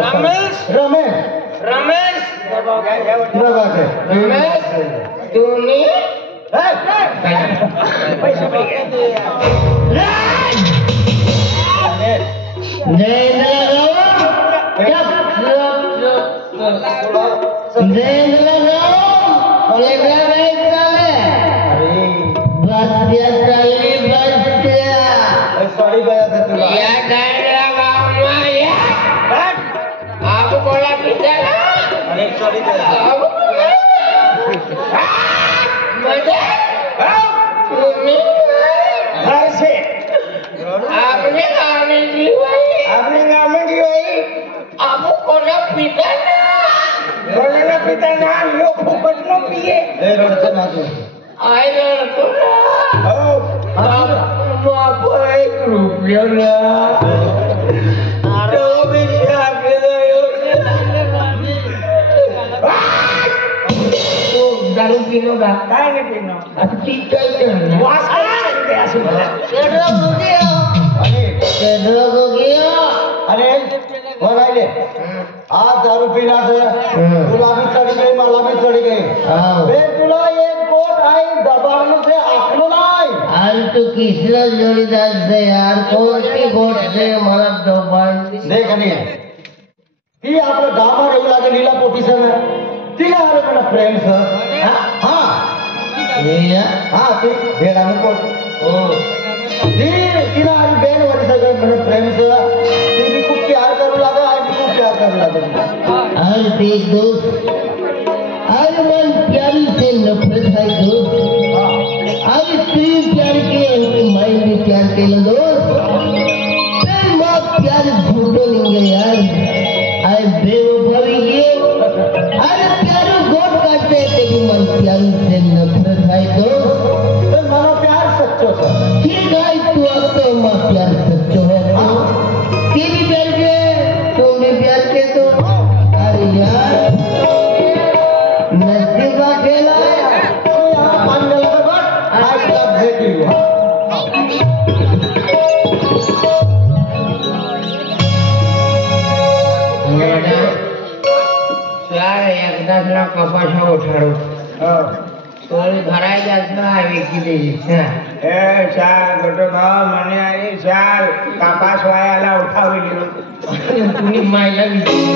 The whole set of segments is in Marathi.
रमेश रमेश रमेश रमेश तुम्ही सॉरी गया था तुला या डायरा बाबा या आप कोला पिटाला अरे सॉरी गया मजे तुम्ही घर से आपने गाने की वही आपने गाने की वही आप कोला पिटाला बोले ना पिता ना लोग फुकट न पिए ए रडचं ना तू आय रडतो ना हो बाप एक रुपया ना तो भी जाके दो तो दारू पीनो का काय नाही पिणं आता ती काय करणार वास करते असं मला अरे बोलायले आज दारू पिला तुला भी चढ़ी गई मला भी चढ़ी गई बे तुला एक कोट आई दबावने से आखलो नाही अरे तू किसला जोड़ीदार से यार कौन सी गोट से मला दबाण देख आणि ती आपल्या गावावर येऊ लागली लीला पोटी सर तिला अरे मला प्रेम सर हा हा ती भेडाने पोट हो तिला आणि बेन वरी सगळं म्हणजे प्रेम सर ती मी खूप प्यार करू लागला आणि खूप प्यार करू लागला अरे देख दोस्त अरे मन प्यारी से नफरत है दोस्त अरे तू प्यार के मैं भी प्यार केलं दोस्त तर मग प्यार झूठो लिंगे यार अरे बेवफाई ये अरे प्यार गोट काटते ते भी मन प्यारी से नफरत है दोस्त तर मला प्यार सच्चो सर ठीक है तू अब तो मग प्यार सच्चो है ते भी प्यार के तुम भी प्यार के तो अरे यार नसीबा खेला मान गेला बट आय लव भेट यू चार एकदाचला कपाशा उठाडू तोल भराय जायचं आहे की ए चार गोटो भाव म्हणे अरे चार कापास वायाला उठावली तुम्ही मायला विचारू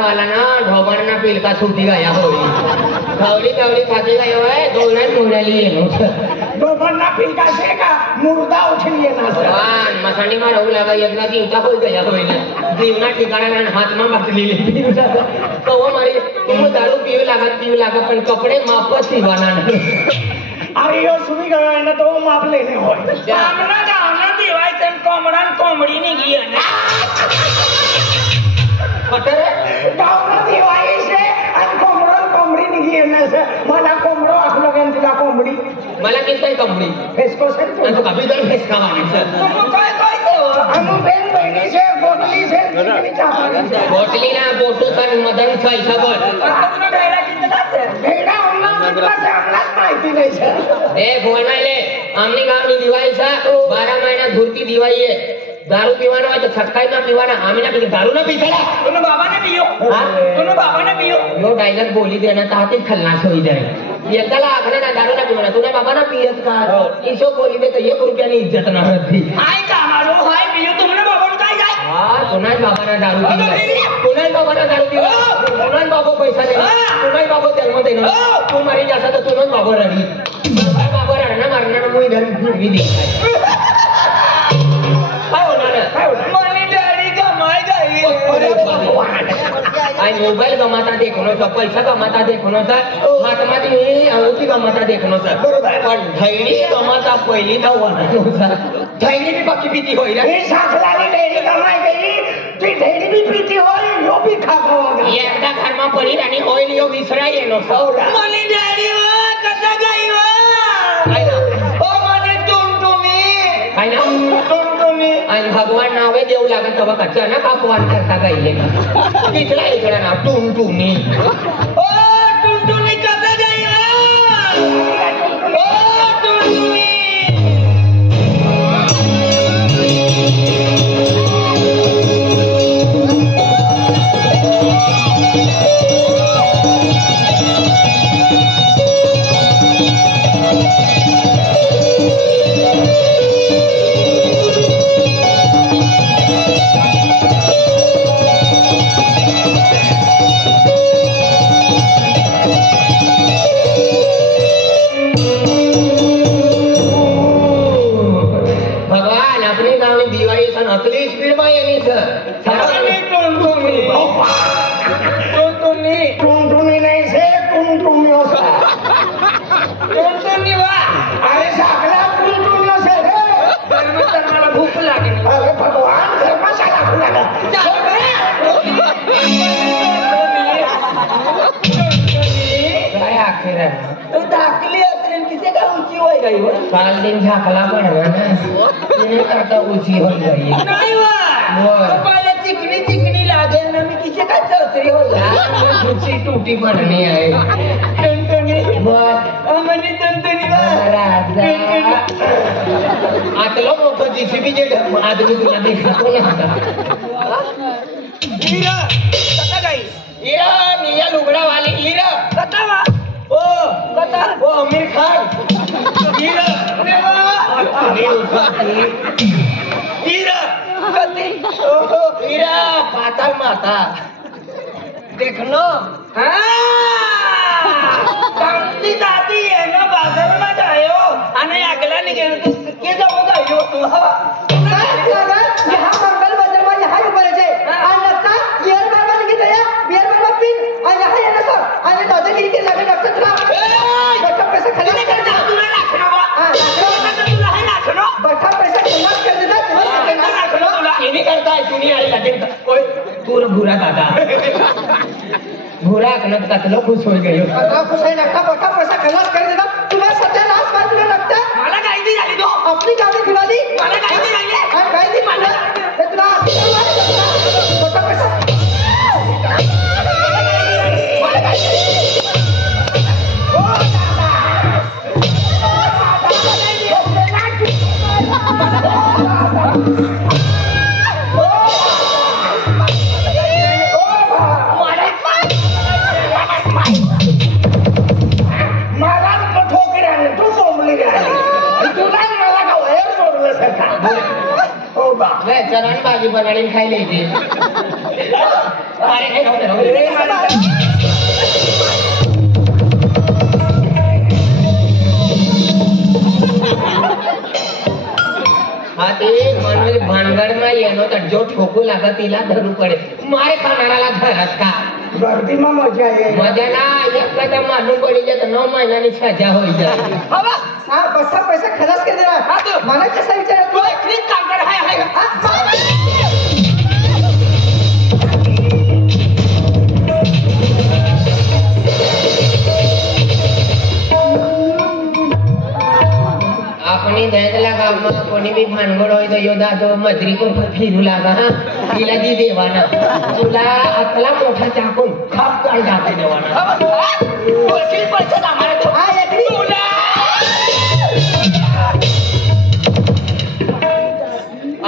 वाला ना ढोबरना पिलका छूटी गया होई कावड़ी कावड़ी खाती गया है दोनों मुंडली है दोघांना पिलका से का मुर्दा उठली ना वान मसाणी मार होऊ लागा एकदा जीवता होई गया होई जीवना ठिकाणा हात मा बाटलेली कवा मारी तुम दारू पिऊ लागत पण कपडे मापच सिवाना अरे यो सुमी गया ना तो माप लेने होय सामना गावना दिवायचं कोंबडा कोंबडी निघी ना पटरे गावना दिवाळीचे आणि कोंबडी निघी ना मला कोंबडो आखलो गन तुला कोंबडी मला किती कोंबडी फेसको से तो कभी दर फेस का वाणी सर काय काय हम बेन बहिणी से गोटली से बोटली ना बोटू सर मदन सा हिसाबर भेडा किती जाते भेडा हमलाच माहिती नाही सर ए बोलनाले आमनी गावनी दिवाळीचा 12 महिना धुरती दिवाळी आहे दारू पीवाना હોય તો છટકાઈ ના પીવાના આમી ના પી દારૂ ના પીસડા તુને બાબા ને પીયો હા તુને બાબા ને પીયો યો ડાયલોગ બોલી દેના તાતે ખલ્લાસ હોઈ જાય એકલા આખરે ના દારૂ ના પીવાના તુને બાબા ના પીયત का ઈસો બોલી દે તો 1 રૂપિયા ની इज्जत ना रहती हाय कामारो हाय पीयो तुमने बाबा नु काय जाय हां तुने बाबा ना दारू पीवा तुने बाबा ना दारू पीवा तुने बाबा पैसा दे तुने बाबा जन्म देना तू मारी जासा तो तुने बाबा रडी बाबा रडना मारना मुई घर फिरवी दे मनी डैडी कमाई गई आई मोबाइल कमाता देखनो सर पैसा कमाता देखनो सर हातमाती अंगूठी कमाता देखनो सर पण धैडी कमाता पहिली ना वनानो सर धैडी भी बाकी पीती होई ना ही सासलानी डेरी कमाई गई ती ढेरी बी प्रीती होय यो बी खावा एकदा घरमा पडी आणि होईल यो विसरा येनो सौरा मनी डॅडी वा कसा गाई वा काय ना ओ मनी टुनटुनी काय ना टुनटुनी आणि भगवान नावे देऊ लागत तेव्हा अचानक अपमान करता गाईले तिसरा इकडे नाव टुनटुनी ओ टुनटुनी कसा गाई वा ओ टुनटुनी असली स्पीड मा येणी सर टुनटुनी नाही से टुनटुनी होता टुनटुनी वा अरे सागला टुनटुन नसे रे मला भूक लागेल अरे भगवान धर्मशाला खुला काय आखिर आहे तो धाकली असेल किती काय उंची होय गई हो काल दिन झाकला पडला ना तिने करता उची हो गई नाही वा पहिले चिकनी चिकनी लागेल ना मी किती काय चौथरी होला उची टूटी पडणी आहे टुनटुनी बर अमनी टुनटुनी वा आतलो मोठं जीसीबी जे आदमी तुला देखातो ना हीरा कथा गाई हीरा निया लुगडा वाली हीरा कथा वा ओ कथा ओ आमिर खान हीरा रे वा हीरा कथी ओहो हीरा पाताल माता देखनो कामती दादी आहे ना बाजाराला जायो आणि अगला निघेल तू के जाऊ गायो तू यहाँ मंगल बाजार में यहाँ ऊपर है और लगता बियर बार निकल गया बियर बार पिन और यहाँ ये ना सर और दादागिरी के लगे डॉक्टर तुला बच्चा पैसा खरीद कर जा तुला नाचना हां तुला है नाचना बच्चा पैसा खर्च कर देना तुला नाचना तुला ये नहीं करता है सुनी आई लगन कोई तू भूरा दादा भूरा कनक कतलो खुश हो गयो कतलो खुश है लगता बच्चा पैसा खर्च कर देना तुम्हें सत्यानाश कर तुला लगता है मला गाड़ी दी जाली दो अपनी गाड़ी दिवाली मला गाड़ी दी जाली है गाड़ी दी मला तुला बच्चा पैसा मला गाड़ी ओ चरण भाजी बनाडी खायला येते अरे हा ते मनोज भानगड मा येनो तर जो ठोकू लागत तिला धरू पडे मारे खाणाराला धरत का गर्दी में मजा आहे मजा ना एक कदम मालूम पड़ी जाए तो 9 महीना सजा हो जाए बाबा हां बच्चा पैसा खर्च कर देना हां तो मला कैसा विचार तू एक काम कर है अपनी दहला गाव में कोणी भी भानगड होय तो योदा तो मजरी को फिरू लागा हा तिला जी देवाना तुला अकला मोठा चाकून खाप काढ जाते देवाना वकील पैसा आम्हाला तो हा एकरी तुला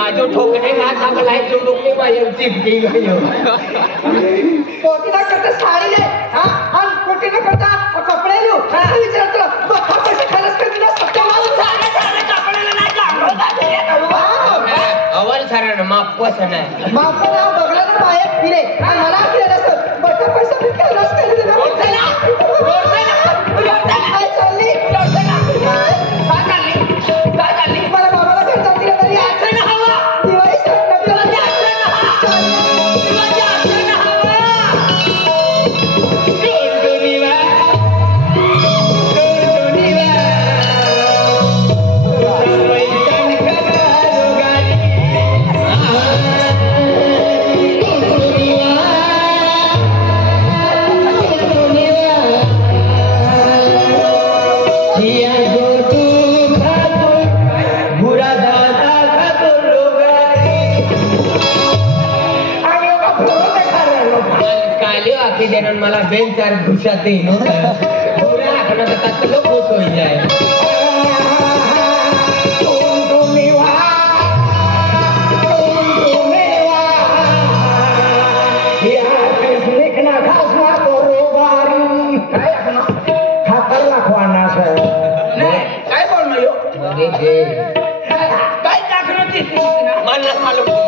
आजो ठोकने का था भलाई चुडुकनी माये चिपकी गयो कोटीला करता साडी ले हां आणि कोटीला करता कपडे लियो असं विचारतो बघा पैसे खर्च कर दिला सत्यानाश झाले कपडेला नाही लागलो का अवल सरण माप पसन आहे माफ ना बघला ना पाय फिरे आणि मला फिरे असं बघा पैसा मी खर्च कर दिला रोडला काय चालली काय चालली मला बाबाला घर जाती तरी आठवण हवा दिवाळी सप्टेंबरला काली आखी देणं मला बेन चार घुशात येईन लोक खुश होई जाए काय बोलणं काय दाखवलं मला मालूम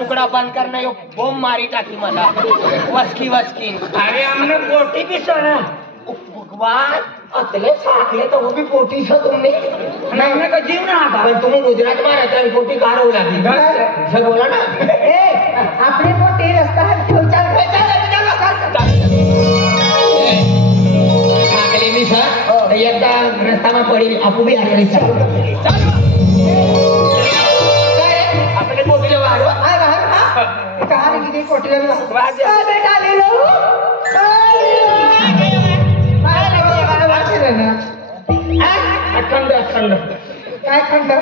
तुकडा बंद करना यो बोम मारी टाकी मला वस्की वस्की अरे हमने पोटी भी सुना भगवान अतले साखले तो वो भी पोटी सा तुमने हमने का जीव ना आता पण तुम्ही गुजरात में रहता है पोटी कार हो जाती सर बोला ना ए अपने पोटी रास्ता है चल साखले मी सर एकदा रस्ता में पड़ी आपू भी आले चल अपने पोटी ले बाहर आ बाहर कहां की पोटी ले बाहर बेटा ले लो अखंड अखंड काय खंड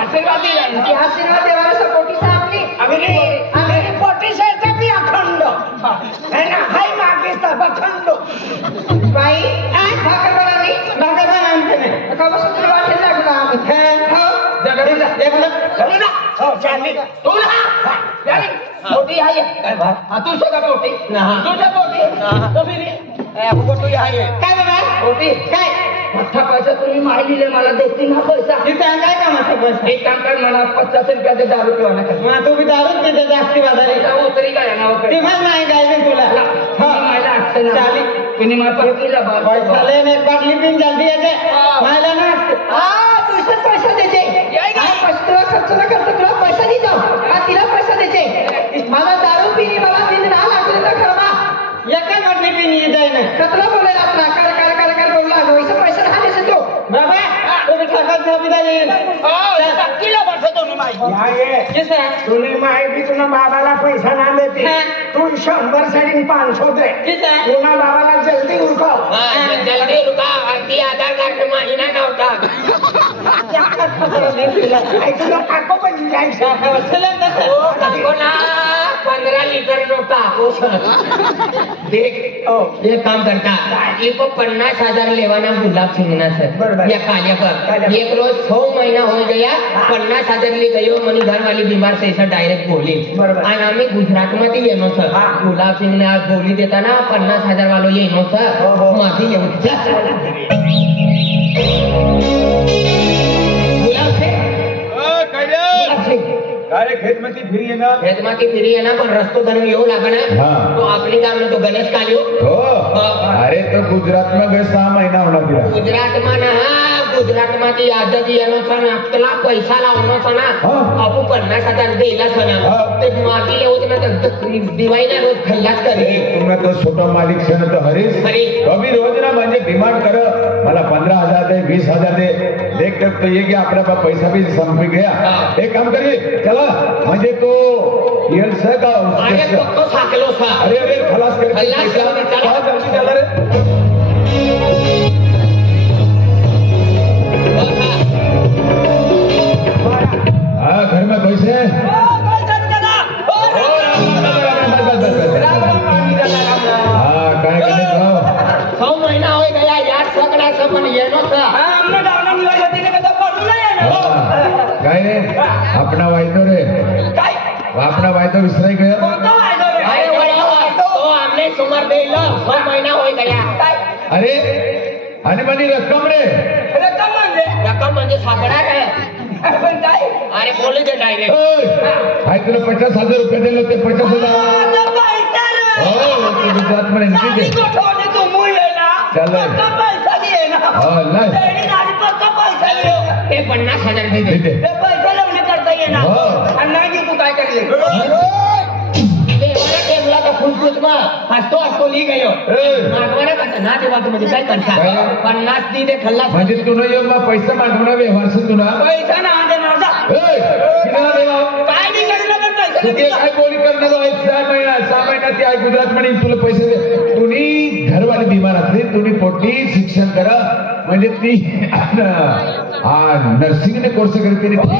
आशीर्वाद दिला की आशीर्वाद देवाला सपोर्टीचा आपली आम्ही पोटीसाचा बी अखंड है ना हाय मागेचा अखंड बाई भाकर बनावी भाकर बनवते नाही का बसून तुला वाटेल लागला आम्ही हो चालली तू ना चालली मोठी आहे काय तू सगळं मोठी तुझ्या मोठी मोठी आहे काय बाबा मोठी काय मोठा पैसा तुम्ही माहितीले मला देते ना पैसा हे सांगाय का माझा पैसा एक काम कर मला 50 रुपयाचे दारू पिवाना कर मग तू बी दारू पिते जास्ती बाजारी तरी काय नाव कर किमान नाही काय तुला हा मला असते ना चाली तुम्ही मला पैसा पैसा लेने एक बाटली पिन जल्दी येते मला ना तुझ्याच पैसा द्यायचे तुला खर्च न करता तुला पैसा नाही जाऊ तिला पैसा द्यायचे मला दारू पिणी मला दिन राहा लागले तर खरबा एका बाटली पिन येते ना कतला बोलायला आपला कर बोलला वैसा पैसा राहते से तो बाबा तुम्ही ठकात झोपीदा येईल किलो बसतो मी माहिती तुम्ही माहिती तुला बाबाला पैसा ना देते तू 100 साठी 500 दे तुला बाबाला जल्दी उरकाव जल्दी उरकाव ती आधार कार्ड महिना नव्हता तुला टाको पण जायचं 15 लिटर नव्हता देख एक काम करता ये 50,000 लेवाना गुलाब सिंगना सर या काल्या पर एक रोज 100 महीना हो गया 50,000 ले गयो मनी घर वाली बीमार से ऐसा डायरेक्ट बोली आणि आम्ही गुजरात मध्ये येनो सर गुलाब सिंग ने आज बोली देताना 50,000 वालो येनो सर मध्ये येऊ गुलाब सिंग अरे खेत मध्ये फिरी येणार पण रस्तो धरून येऊ लागणार तो आपली काम तो गणेश कालियो हो अरे तो गुजरात में गए 6 महीना होना दिला गुजरात मध्ये आजच येणं सण आपला पैसा लावणं सणा आपण 50,000 द्यायला सणा ते माती येऊ ना तर दिवाळीला रोज खल्लाच करे तुम्ही तो छोटा मालिक छे तो हरीश कभी रोज ना म्हणजे डिमांड कर मला 15,000 दे 20,000 दे देख तक तो ये कि आपल्या पास पैसा भी संप गया एक काम करिए चला म्हणजे तो येल से का अरे तो साकलो सा अरे खलास कर खलास कर चला जल्दी चला रे हाँ घर में पैसे हाँ काय करने जाओ 100 महीना हो गया यार सगळा सब येनो सा काय रे अपना वायदो रे अपना वायदो विसराई गया तो हमने सुमर देलो 100 महीना हो गया अरे आणि मनी रक्कम रे रक्कम म्हणजे सापडा काय अरे बोलू दे डायरेक्ट हाय तुला 50,000 रुपये दिले ते 50,000 हो गुजरात मध्ये नक्की दे चलो हो लय ते 50,000 दे दे नाही तू काय करले देवाला टेबला का फुसफुस मा हसतो ली गयो मागवाना कसं ना तेव्हा तुम्ही काय करता 50 दी दे खल्ला म्हणजे तुला येऊ मग पैसा मागवणार व्यवहार से तुला पैसा ना दे माझा किती देवा काय नाही करणार पण पैसा तू काय बोली करणार आहे 6 महिना ती आई गुजरात मध्ये तुला पैसे दे तुम्ही घरवाली बिमार असली तुम्ही पोटी शिक्षण करा म्हणजे ती नर्सिंग ने कोर्स करते ठीक आहे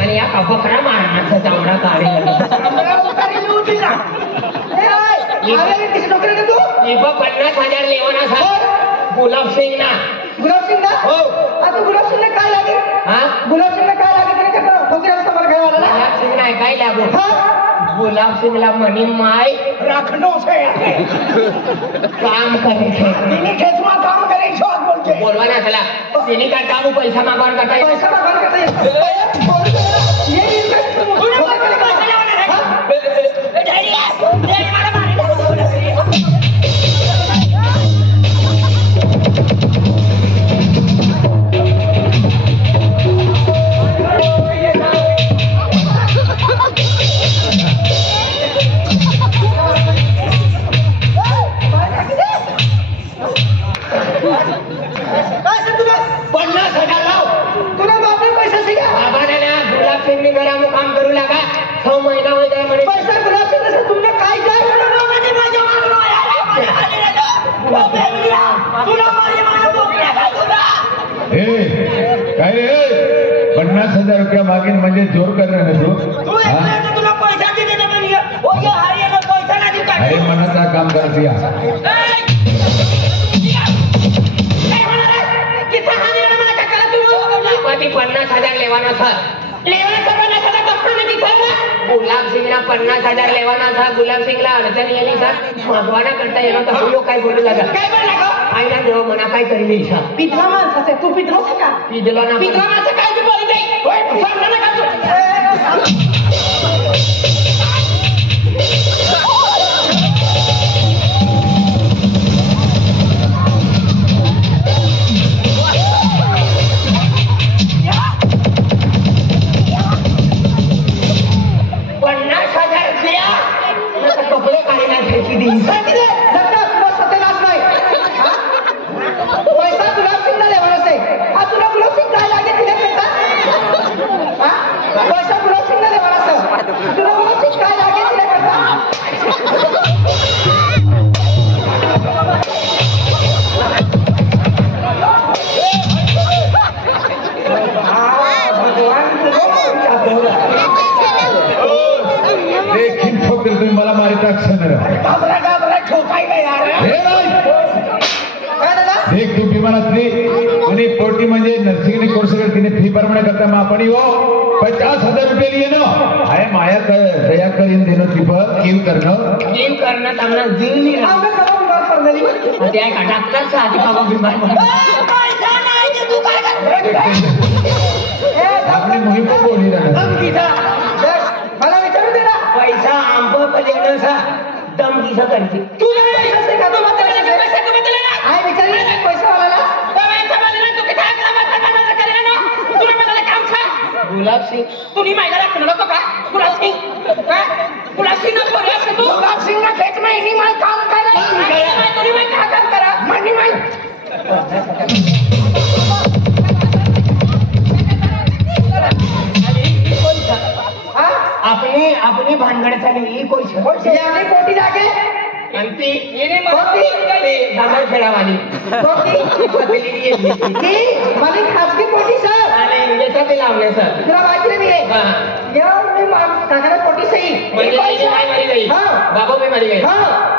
आणि या कपकरा मारण्याचा चामडा काढेल तू 50,000 लेवाना था गुलाब सिंग ना हो आता गुलाब सिंग काय लागे गुलाब सिंग काय लागे तरी कसं फकीर समोर घ्यायला गुलाब सिंग नाही काय लागू गुलाब सिंगला मनी माय राखनो छे काम करे छे तिनी खेतमा काम करे छो बोलते बोलवाना चला तिनी का काम पैसा मागवान करता पैसा मागवान करता ये पैसा गुलाब सिंग नसेल तुमने काय काय काय रे 50,000 रुपया मागीन म्हणजे जोर करणार ना तू तुला पैसा दिले ना म्हणजे ओ ये हरियाणा पैसा नाही देऊ अरे मनाचा काम करते या किती हरियाणा मला काय करा तू पती 50,000 लेवाना था लेवाना 50,000 डॉक्टरने दिलं गुलाब सिंगला 50,000 लेवाना था गुलाब सिंगला अडचण येली था भगवाना करता येणार तर हो काय बोलू लागा काय बोलू लागा आईला देव मना काय करी इच्छा पितला माणसाचे तू पितलास का पिजलो ना पिजलो माणसं काय बी बोली जाई होय सांग ना का कपडे काढीना ठेची देईन सत्यनाश नाही पैसा गुलाब सिंगला लेवानाच आहे हा तुला गुलाब सिंग काय लागेल तिला करता पैसा गुलाब सिंगला लेवानाच तुला गुलाब सिंग काय लागेल तिला करता देखील ठोकर तुम्ही मला मारिता क्षण देख तू विमानातली आणि पोटी म्हणजे नर्सिंगने कोर्स कर तिने फी भरणे करता मग आपण हो 50,000 रुपये लिए ना आहे माया दया करीन देणं ती कीव करणं त्यांना जीव नाही आम्ही कवा गुलाब पडलेली ते का डॉक्टर साधी बाबा बिमार पैसा नाही ते तू काय आपली मुली पण बोलली ना मला विचारू दे ना पैसा आंब लेणं सा दम किसा करते तुला पैसे का तू पैसा का बदला आय विचारले पैसा वाला गुलाब सिंग तुम्ही महिला राखू नको का गुलाब सिंग बोललास का तू गुलाब सिंग खेच नाही मला काम करा तुम्ही माहिती हा काम करा मनी अपनी भानगड चाली कोई याने पोटी लागे आणि ती येणे दामर खेळावाली ती मला खासगी पोटी सर आणि याचा ते लावले सर तुला माहिती नाही यार मी काकाला पोटी सही म्हणजे काय मारी गई बाबा मी मारी गई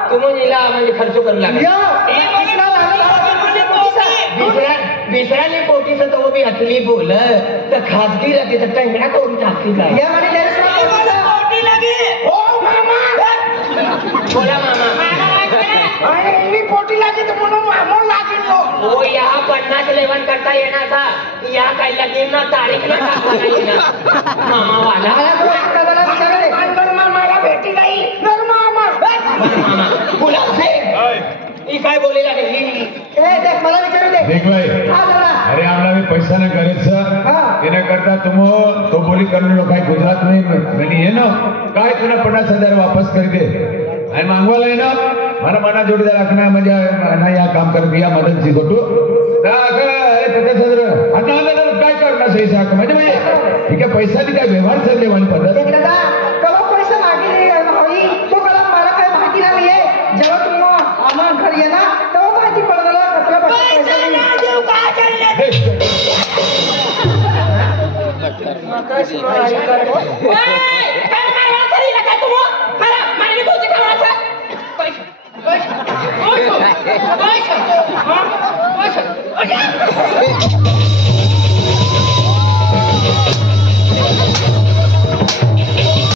तुम्ही हिला म्हणजे खर्च करू लागला दुसऱ्याने पोटी तर तो भी हथली बोल तर खासगी राहते तर टंगडा करून टाकली काय या पोटी लगी हो मामा बोला मामा मी पोटी लागली तर म्हणून मामून लागेल हो या 50 लेवन करता येणार था या काही लगेल ना तारीखला टाकला येणार मामा वाला मामाला भेटी नाही तर मामा गुलाब सिंग काय बोलेला नाही मला विचारू दे देख भाई अरे आमला मी पैसा न करायचं एना करता तुम तो बोली करने लो काय गुजरात में ये ना काय तुला 50,000 वापस कर दे आणि मागवायला आहे ना मला मना जोडीदार राखणार म्हणजे नाही या काम कर दिया मदत जी गोटू 50,000 काय करणार सही साक म्हणजे ठीक आहे पैसा काय व्यवहार चालले वाली पद्धत